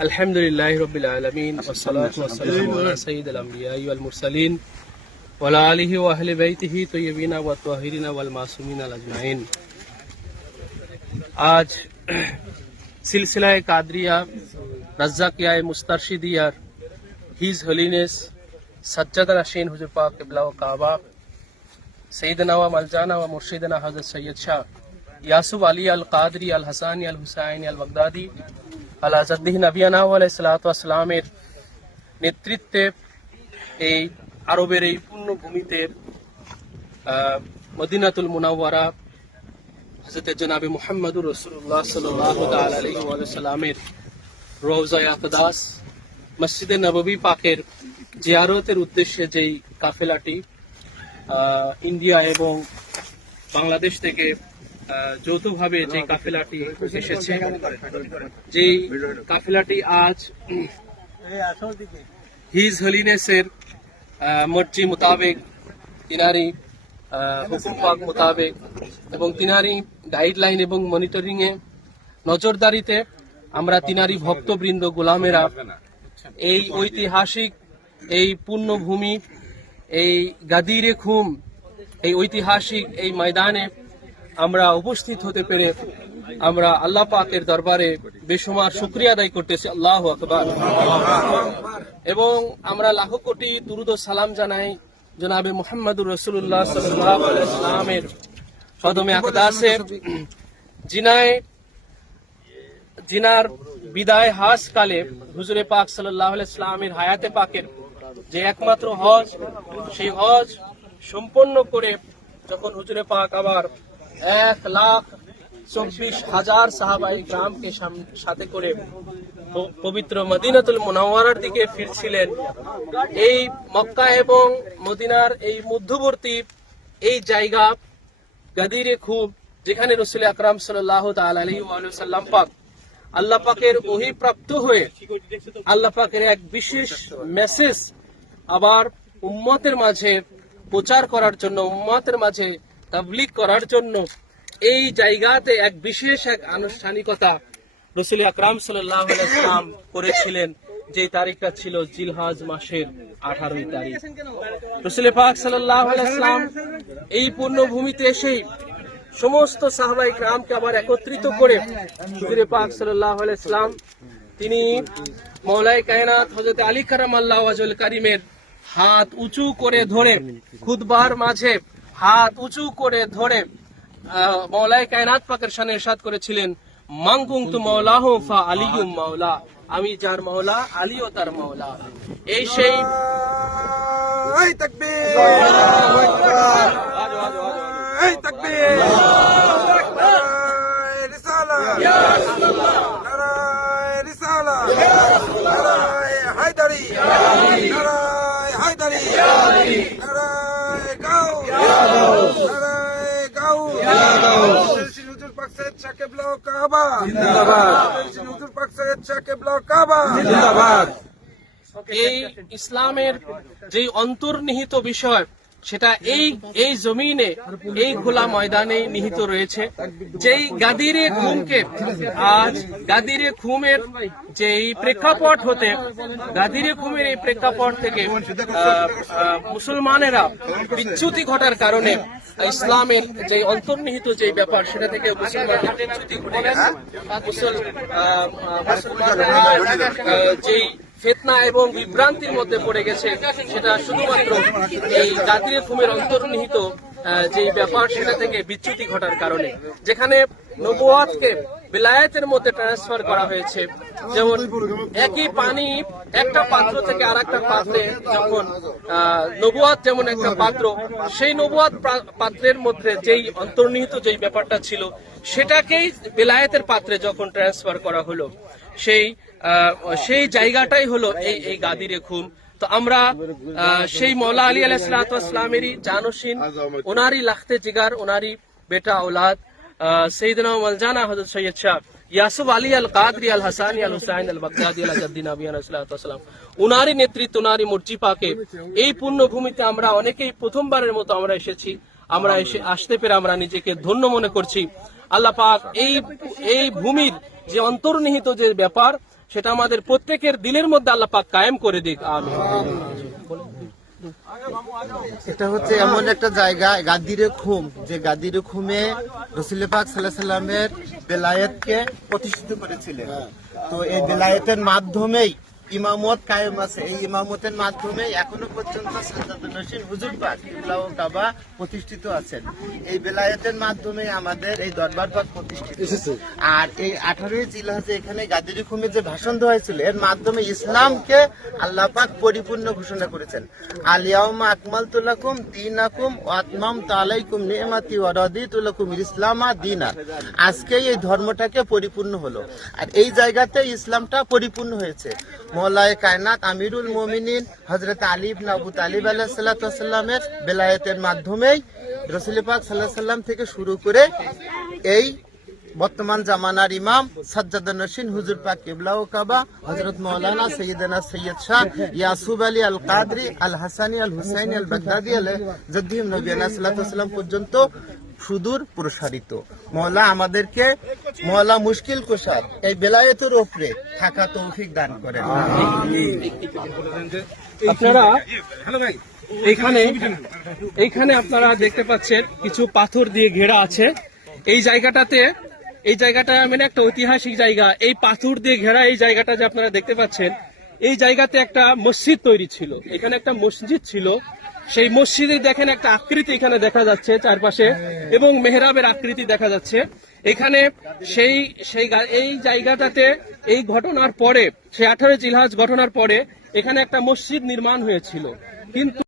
الحمد لله رب العالمين والصلاة والسلام على سيد الأنبياء والمرسلين وعلى آله وأهل بيته طيبين والطاهرين والمعصومين الأجمعين آج سلسلہ قادریہ رزاقیہ مسترشدیہ ہیز ہولینس سجد نشین حضور پاک قبلہ و کعبہ، سیدنا و ملجانہ و مرشدنا حضرت سید شاہ یاسوب علی القادری، الحسانی الحسین الوغدادی আল হুসাইনি আল বাগদাদি আল আজাদ্দিন নবিয়ানা নেতৃত্বে এই আরবের এই পূর্ণভূমিতে মদিনাতুল মুনাওয়ারা হজরত জনাবে মোহাম্মদুর রসুল্লাহ সাল্লামের রোজায় আকদাস, মসজিদে নববী পাকের জিয়ারতের উদ্দেশ্যে যেই কাফেলাটি ইন্ডিয়া এবং বাংলাদেশ থেকে যৌথভাবে যে কাফেলাটি এসেছে যে কাফেলাটি আজ হিজ হলিনেসের মর্জি মোতাবেক তিনারি আহ, হুকুম পাক মোতাবেক এবং তিনারি গাইডলাইন এবং মনিটরিং এ নজরদারিতে আমরা তিনারি ভক্তবৃন্দ গোলামেরা এই ঐতিহাসিক এই পূর্ণভূমি এই গাদিরে খুম এই ঐতিহাসিক এই ময়দানে আমরা উপস্থিত হতে পেরে আমরা আল্লাহ পাকের দরবারে বেসুমার শুক্রিয়া আদায় করতেছি। আল্লাহ আকবার। এবং আমরা লাখো কোটি দুরুদ সালাম জানাই জনাবে মোহাম্মদুর রসুল্লাহ সাল্লামের সদমে আকদাসে জিনায় জিনার বিদায় হাস কালে হুজুরে পাক সাল্লাহ হায়াতে পাকের যে একমাত্র হজ, সেই হজ সম্পন্ন করে যখন হুজুরে পাক আবার এক লাখ চব্বিশ হাজার সাহাবাই গ্রামকে সাথে করে পবিত্র মদিনাতুল মুনাওয়ারার দিকে ফিরছিলেন। এই মক্কা এবং মদিনার এই মধ্যবর্তী এই জায়গা গাদিরে খুব, যেখানে রসুল আকরাম সাল্লাহ সাল্লাম পাক আল্লাহ পাকের ওহি হয়ে আল্লাহ পাকের এক বিশেষ মেসেজ আবার উম্মতের মাঝে প্রচার করার জন্য, উম্মতের মাঝে তাবলিগ করার জন্য এই জায়গাতে এক বিশেষ এক আনুষ্ঠানিকতা রসুল আকরাম সাল্লাম করেছিলেন যে তারিখটা ছিল জিলহাজ মাসের আঠারোই তারিখ। রসুল পাক সাল্লাম এই পূর্ণভূমিতে এসেই সমস্ত সাহবাই গ্রামকে আবার একত্রিত করে হুজুরে পাক সাল্লাহ ইসলাম তিনি মৌলাই কায়নাত হজরত আলী কারাম আল্লাহ কারিমের হাত উঁচু করে ধরে খুদবার মাঝে হাত উঁচু করে ধরে মৌলাই কায়নাত পাকের সানে ইরশাদ করেছিলেন মাংকুং তু মৌলাহ ফা আলিউম মাওলা। আমি যার মাওলা, আলীও তার মাওলা। এই সেই এই তাকবীর। এই ইসলামের যে অন্তর্নিহিত বিষয় সেটা এই এই জমিনে, এই খোলা ময়দানে নিহিত রয়েছে। যেই গাদিরে খুমকে, আজ গাদিরে খুমের যে এই প্রেক্ষাপট হতে, গাদিরে খুমের এই প্রেক্ষাপট থেকে মুসলমানেরা বিচ্যুতি ঘটার কারণে ইসলামের যে অন্তর্নিহিত যে ব্যাপার, সেটা থেকে মুসলমানরা বিচ্যুতি ঘটে গেছে। মুসলমানেরা যেই ফেতনা এবং বিভ্রান্তির মধ্যে পড়ে গেছে, সেটা শুধুমাত্র এই জাতির ঘুমের অন্তর্নিহিত যে ব্যাপার, সেটা থেকে বিচ্যুতি ঘটার কারণে। যেখানে নবুয়াতকে বিলায়াতের মধ্যে ট্রান্সফার করা হয়েছে। যেমন একই পানি একটা পাত্র থেকে আর একটা পাত্রে যখন নবুয়াত যেমন একটা পাত্র, সেই নবুয়াত পাত্রের মধ্যে যেই অন্তর্নিহিত যেই ব্যাপারটা ছিল, সেটাকেই বিলায়াতের পাত্রে যখন ট্রান্সফার করা হলো, সেই সেই জায়গাটাই হলো এই এই গাদিরে খুম তো আমরা সেই মৌলা আলী আলাহ সালাতামেরই জানসিন ওনারই লাখতে জিগার, ওনারই বেটা ওলাদ সৈয়দনা মলজানা হযরত সৈয়দ শাহ ইয়াসুফ আলী আল কাদরি আল হাসানি আল হুসাইন আল বাগদাদি আল জাদ্দিন আবিয়ান সাল্লাম উনারই নেতৃত্ব, উনারই মর্জি পাকে। এই পূর্ণভূমিতে আমরা অনেকেই প্রথমবারের মতো আমরা এসেছি। আমরা এসে আসতে পেরে আমরা নিজেকে ধন্য মনে করছি। আল্লাহ পাক এই এই ভূমির যে অন্তর্নিহিত যে ব্যাপার, সেটা আমাদের প্রত্যেকের দিলের মধ্যে আল্লাহ পাক কায়েম করে দিক। আমিন। এটা হচ্ছে এমন একটা জায়গা, গাদিরে খুম, যে গাদিরে খুমে রসুল পাক সাল্লাহ সাল্লামের বেলায়েতকে প্রতিষ্ঠিত করেছিলেন। তো এই বেলায়েতের মাধ্যমেই ইমামত কায়েম আছে। এই ইমামতের মাধ্যমে এখনও পর্যন্ত সাজ্জাদুল নসীন হুজুর পাক কিবলা ও কাবা প্রতিষ্ঠিত আছেন। এই বেলায়েতের মাধ্যমে আমাদের এই দরবার পাক প্রতিষ্ঠিত। আর এই আঠারোই জিলহাজে এখানে গাদিরি খুমে যে ভাষণ দেওয়া হয়েছিল এর মাধ্যমে ইসলামকে আল্লাহ পাক পরিপূর্ণ ঘোষণা করেছেন। আলিয়াউমা আকমাল তুলাকুম দিন আকুম আতমাম তালাইকুম নিয়মাতি ওয়ারাদি তুলাকুম ইসলামা দিনা। আজকে এই ধর্মটাকে পরিপূর্ণ হলো। আর এই জায়গাতে ইসলামটা পরিপূর্ণ হয়েছে। মৌলায় কায়নাত আমিরুল মোমিনিন হজরত আলী ইবনে আবু তালিব আলাহ সাল্লামের বেলায়েতের মাধ্যমেই রসুল পাক সাল্লাহ সাল্লাম থেকে শুরু করে এই বর্তমান জামানার ইমাম সাজ্জাদ নসিন হুজুর পাক কিবলা ও কাবা হজরত মৌলানা সৈয়দনা সৈয়দ শাহ ইয়াসুব আলী আল কাদরি আল হাসানি আল হুসাইনি আল বাগদাদি আল জদ্দিম নবী আলাহ সাল্লাম পর্যন্ত সুদূর প্রসারিত। মহলা আমাদেরকে, মহলা মুশকিল কোষার, এই বেলায়েতের ওপরে থাকা তৌফিক দান করেন। আপনারা এইখানে এইখানে আপনারা দেখতে পাচ্ছেন কিছু পাথর দিয়ে ঘেরা আছে। এই জায়গাটাতে, এই জায়গাটা মানে একটা ঐতিহাসিক জায়গা। এই পাথর দিয়ে ঘেরা এই জায়গাটা যে আপনারা দেখতে পাচ্ছেন, এই জায়গাতে একটা মসজিদ তৈরি ছিল। এখানে একটা মসজিদ ছিল। সেই মসজিদে দেখেন একটা আকৃতি এখানে দেখা যাচ্ছে চারপাশে, এবং মেহরাবের আকৃতি দেখা যাচ্ছে। এখানে সেই সেই এই জায়গাটাতে এই ঘটনার পরে, সেই আঠারো জিলহাজ ঘটনার পরে এখানে একটা মসজিদ নির্মাণ হয়েছিল। কিন্তু